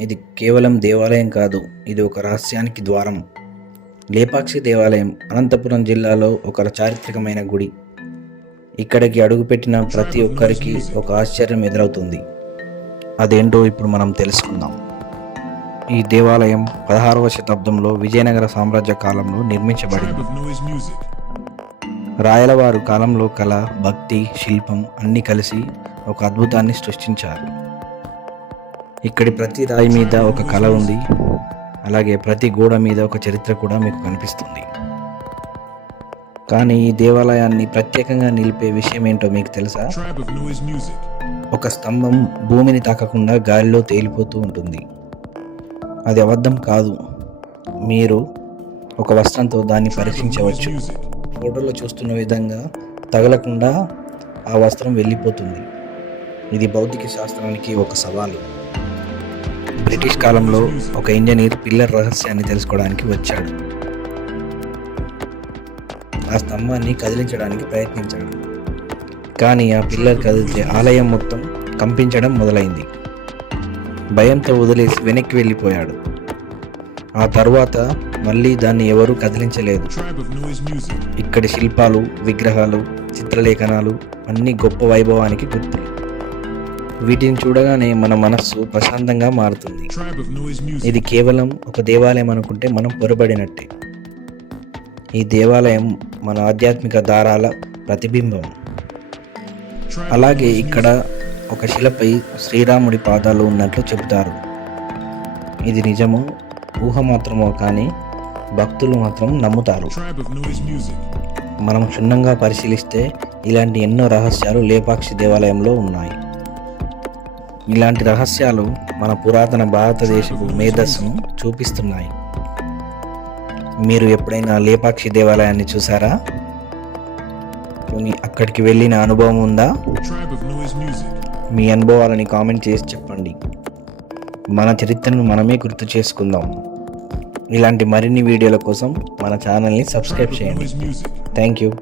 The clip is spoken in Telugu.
ఇది కేవలం దేవాలయం కాదు ఇది ఒక రహస్యానికి ద్వారం. లేపాక్షి దేవాలయం అనంతపురం జిల్లాలో ఒక చారిత్రకమైన గుడి. ఇక్కడికి అడుగుపెట్టిన ప్రతి ఒక్కరికి ఒక ఆశ్చర్యం ఎదురవుతుంది. అదేంటో ఇప్పుడు మనం తెలుసుకుందాం. ఈ దేవాలయం పదహారవ శతాబ్దంలో విజయనగర సామ్రాజ్య కాలంలో నిర్మించబడింది. రాయలవారు కాలంలో కళ భక్తి శిల్పం అన్నీ కలిసి ఒక అద్భుతాన్ని సృష్టించారు. ఇక్కడి ప్రతి రాయి మీద ఒక కళ ఉంది. అలాగే ప్రతి గోడ మీద ఒక చరిత్ర కూడా మీకు కనిపిస్తుంది. కానీ ఈ దేవాలయాన్ని ప్రత్యేకంగా నిలిపే విషయం ఏంటో మీకు తెలుసా? ఒక స్తంభం భూమిని తాకకుండా గాలిలో తేలిపోతూ ఉంటుంది. అది అబద్ధం కాదు. మీరు ఒక వస్త్రంతో దాన్ని పరీక్షించవచ్చు. ఫోటోలో చూస్తున్న విధంగా తగలకుండా ఆ వస్త్రం వెళ్ళిపోతుంది. ఇది భౌతిక శాస్త్రానికి ఒక సవాలు. బ్రిటిష్ కాలంలో ఒక ఇంజనీర్ పిల్లర్ రహస్యాన్ని తెలుసుకోవడానికి వచ్చాడు. ఆ స్తంభాన్ని కదిలించడానికి ప్రయత్నించాడు. కానీ ఆ పిల్లర్ కదిలితే ఆలయం మొత్తం కంపించడం మొదలైంది. భయంతో వదిలేసి వెనక్కి వెళ్ళిపోయాడు. ఆ తరువాత మళ్ళీ దాన్ని ఎవరూ కదిలించలేదు. ఇక్కడి శిల్పాలు విగ్రహాలు చిత్రలేఖనాలు అన్ని గొప్ప వైభవానికి గుర్తులు వీటిని చూడగానే మన మనస్సు ప్రశాంతంగా మారుతుంది. ఇది కేవలం ఒక దేవాలయం అనుకుంటే మనం పొరబడినట్టే. ఈ దేవాలయం మన ఆధ్యాత్మిక దారాల ప్రతిబింబం. అలాగే ఇక్కడ ఒక శిలపై శ్రీరాముడి పాదాలు ఉన్నట్లు చెబుతారు. ఇది నిజమో ఊహ మాత్రమో కానీ భక్తులు మాత్రం నమ్ముతారు. మనం క్షుణ్ణంగా పరిశీలిస్తే ఇలాంటి ఎన్నో రహస్యాలు లేపాక్షి దేవాలయంలో ఉన్నాయి. ఇలాంటి రహస్యాలు మన పురాతన భారతదేశపు మేధస్సును చూపిస్తున్నాయి. మీరు ఎప్పుడైనా లేపాక్షి దేవాలయాన్ని చూసారా? అక్కడికి వెళ్ళిన అనుభవం ఉందా? మీ అనుభవాలని కామెంట్ చేసి చెప్పండి. మన చరిత్రను మనమే గుర్తు చేసుకుందాం. ఇలాంటి మరిన్ని వీడియోల కోసం మన ఛానల్ని సబ్స్క్రైబ్ చేయండి. Thank you.